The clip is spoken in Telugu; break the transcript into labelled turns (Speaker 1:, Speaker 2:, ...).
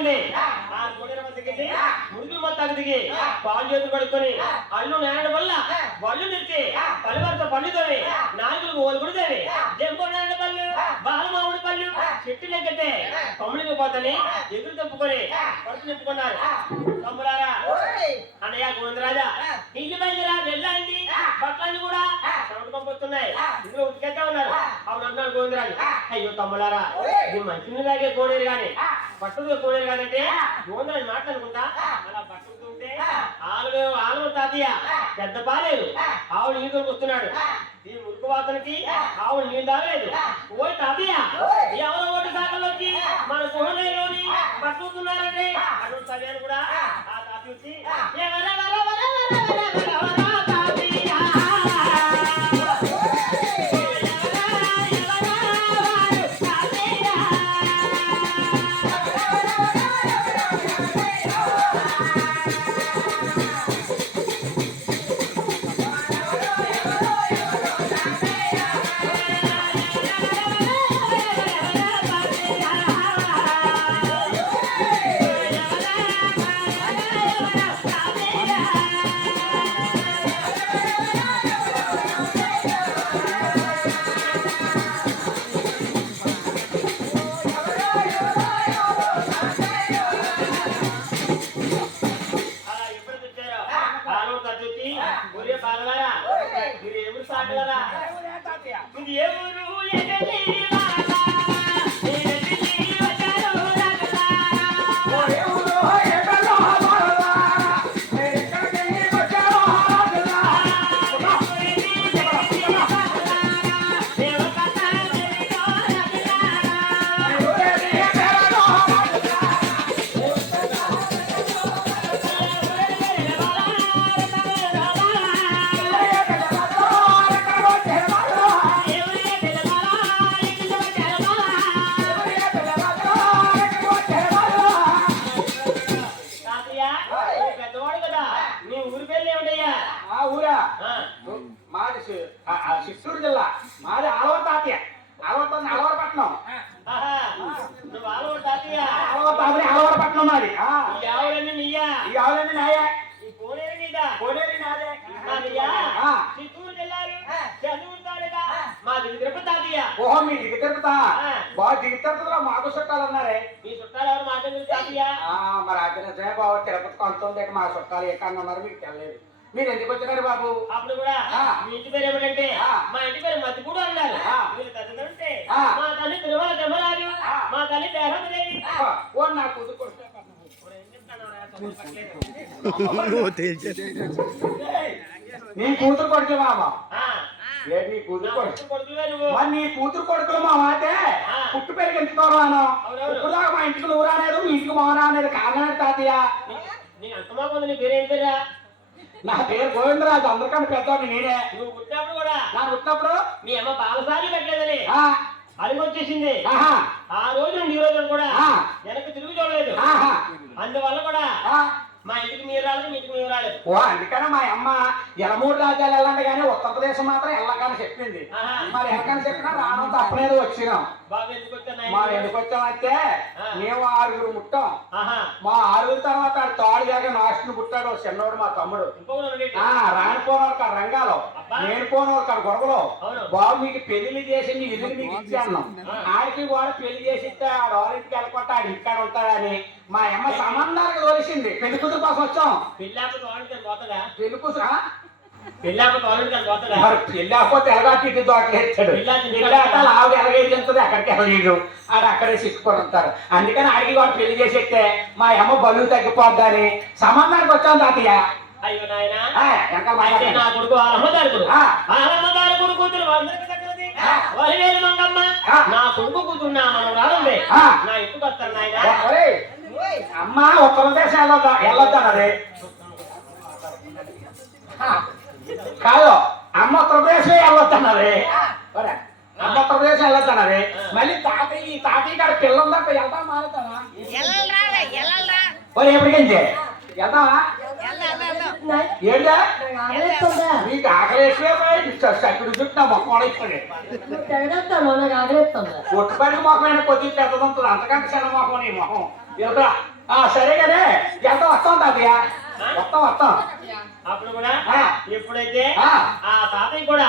Speaker 1: ఉంది ఆ. ముడుకులు మొత్తాకు దిగి పాలు చేతులు పడుకొని అల్లు నేనడం వల్ల వళ్ళు తెచ్చి పలివరత పళ్ళుతోని నాలుగులు ఓలు కుడితేవి జంబో నేనడ పళ్ళు బాలమావుడి పళ్ళు చెట్టు లెక్కతే కొమ్ముడికి పోతని ఎదురు తప్పుకొని పడుతు నెప్పుకున్నారు తమ్ములారా అన్నయ్య గోవిందరాజా వెళ్ళండి బట్టలన్నీ కూడా పంపుతున్నాయి ఇందులో ఉతికేస్తా ఉన్నారు అవును అన్నాడు గోవిందరాజు. అయ్యో తమ్ములారా ఇది మంచి తాగే కోడేరు గాని పట్టుకు కోడేరు కాదంటే గోవిందరాజు మాట్లాడుకుంటా అలా పట్టుకుంటుంటే ఆలు ఆలు తాతయ్య పెద్ద పాలేదు ఆవులు నీళ్ళు వస్తున్నాడు ఈ మురుకు వాసనకి ఆవులు నీళ్ళు తాగలేదు. ఓయ్ తాతయ్య ఎవరో ఓటు శాఖలోకి మన కోడేరులోని పట్టుకున్నారంటే అటువంటి సమయాన్ని కూడా ఆ. తాత వచ్చి ఎవరెవరెవరెవరెవరెవరెవరా Yay! సాగలరా ఇది ఏ ఊరు ఎగలి
Speaker 2: ఆ ఊరా మాది చిత్తూరు జిల్లా మాది ఆలవ తాతయ్య ఆలవ అలవరపట్నం
Speaker 1: తాతయ్య
Speaker 2: అలవరపట్నం మాది
Speaker 1: ఆవులన్నీ నీయా కోనేరు నీదా. చిత్తూరు జిల్లాలు చదువు తాలూకా మా తిరుపతి
Speaker 2: ఓహో మీ దిగి తిరుపతా. బాగా మాకు చుట్టాలు ఉన్నారే
Speaker 1: మీ చుట్టాలు ఎవరు
Speaker 2: ఆ, మరి అది నిజమే బాబు తిరుపతి కొంత మా చుట్టాలు ఎక్కడ ఉన్నారు మీకు తెలియదు మీరు ఎందుకు వచ్చినారు బాబు?
Speaker 1: అప్పుడు కూడా. మీ ఇంటి పేరు ఏమిటంటే
Speaker 2: ఆ.
Speaker 1: మా ఇంటి పేరు మధ్యపూడి అన్నారు. తల్లిదండ్రులంటే
Speaker 2: ఆ.
Speaker 1: మా తల్లి తిరుమల ధర్మరాజు
Speaker 2: ఆ.
Speaker 1: మా తల్లి దేహమదేవి
Speaker 2: ఆ, ఓ నా కూతురు నీ కూతురు కొడుకు. ఏ నీ కూతురు కొడుకు. మరి నీ కూతురు కొడుకులు మా మాటే
Speaker 1: ఆ.
Speaker 2: పుట్టు పేరు
Speaker 1: అవునవును.
Speaker 2: ఇప్పుడు మా ఇంటికి నువ్వు రాలేదు మీ ఇంటికి మోహన అనేది కారణం తాతయ్య?
Speaker 1: నీ అంత మాకుంది నీ పేరు ఏం పేరా
Speaker 2: నా పేరు గోవిందరాజు అందరికన్నా పెద్దవాడిని నేనే.
Speaker 1: నువ్వు పుట్టినప్పుడు కూడా?
Speaker 2: నా పుట్టినప్పుడు?
Speaker 1: మీ అమ్మ బాలసారి పెట్టలేదని. అడిగి వచ్చేసింది.
Speaker 2: ఆహా,
Speaker 1: ఆ రోజు నుండి ఈ రోజు కూడా వెనక్కి తిరిగి చూడలేదు.
Speaker 2: ఆహా,
Speaker 1: అందువల్ల కూడా
Speaker 2: ఆ.
Speaker 1: మా ఇంటికి మీరు రాలేదు మీ ఇంటికి మేము రాలేదు.
Speaker 2: ఓ అందుకనే మా అమ్మ ఎలమూరు రాజ్యాలు వెళ్ళండి కానీ ఉత్తరప్రదేశ్ మాత్రం వెళ్ళకని చెప్పింది. మరి ఎక్కని చెప్పినా రావడం తప్పలేదు వచ్చాను. మా ఎందుకు వచ్చామంటే
Speaker 1: ఆ.
Speaker 2: మేము ఆరుగురు ముట్టాం.
Speaker 1: ఆహా.
Speaker 2: మా ఆరుగురు తర్వాత తాడు జాగా నాశనం పుట్టాడు చిన్నోడు మా తమ్ముడు. ఆ రాని పోనోడు రంగాలో. నేను పోనోడు కాదు గొడవలో. బాబు మీకు పెళ్ళి చేసి మీ ఇల్లు మీకు ఇచ్చాను ఆడికి కూడా పెళ్ళి చేసి ఇస్తే ఆడు వాళ్ళింటికి వెళ్ళకుండా ఆడు ఇక్కడ ఉంటాడని మా అమ్మ సంబంధానికి తోలిసింది. పెళ్ళి కూతురు కోసం వచ్చాం.
Speaker 1: పోతుందా
Speaker 2: పెళ్ళి కూతురు అవ్వకపోతే ఎలాగ ఇటు పెళ్ళి ఆటలు ఆవిడ ఎలాగేస్తుంది అక్కడికి వెళ్ళలేదు ఆడు అక్కడే సిక్కుకొని ఉంటారు అందుకని ఆడికి వాడు పెళ్ళి చేసేస్తే మా అమ్మ బలువు తగ్గిపోద్దని సంబంధానికి వచ్చాం తాతయ్య.
Speaker 1: అయ్యో నాయన. నా. కొడుకు. వరివేలు మంగమ్మ.
Speaker 2: ఆ.
Speaker 1: నా కొడుకు కూతురు నా మనం. నా ఇంటికి నాయన?
Speaker 2: అమ్మ వెళ్ళొద్దా వెళ్ళొద్దన్నది ఆ, కాదు అమ్మ ఉత్తరప్రదేశ్ వెళ్ళొద్దన్నది. అమ్మ ఉత్తరప్రదేశ్ వెళ్ళొద్దన్నది. మళ్ళీ తాతయ్య ఈ తాతయ్య గారి పిల్ల ఉందంట వెళ్తా మారుతావా? ఒరే ఎప్పటికించి వెళ్తావా
Speaker 3: ఎల్ల ఎల్ల
Speaker 2: ఏంటా? నీకు ఆకలి ఎక్కువైపోయి సక్కుడు చుట్టూ నా మొక్కం ఇస్తుంది
Speaker 3: నువ్వు తెగడేస్తాను నాకు ఆగలేస్తుందా
Speaker 2: ఒట్టుపడి మొక్కమైన కొద్దిగా పెద్దదంతుంది అంతకంటే చిన్న మొక్కం నీ మొహం ఆ సరే కదే ఎంత వస్తాం తాతయ్య. వస్తాం వస్తాం.
Speaker 1: అప్పుడు కూడా. ఎప్పుడైతే
Speaker 2: ఆ.
Speaker 1: ఆ తాతయ్య కూడా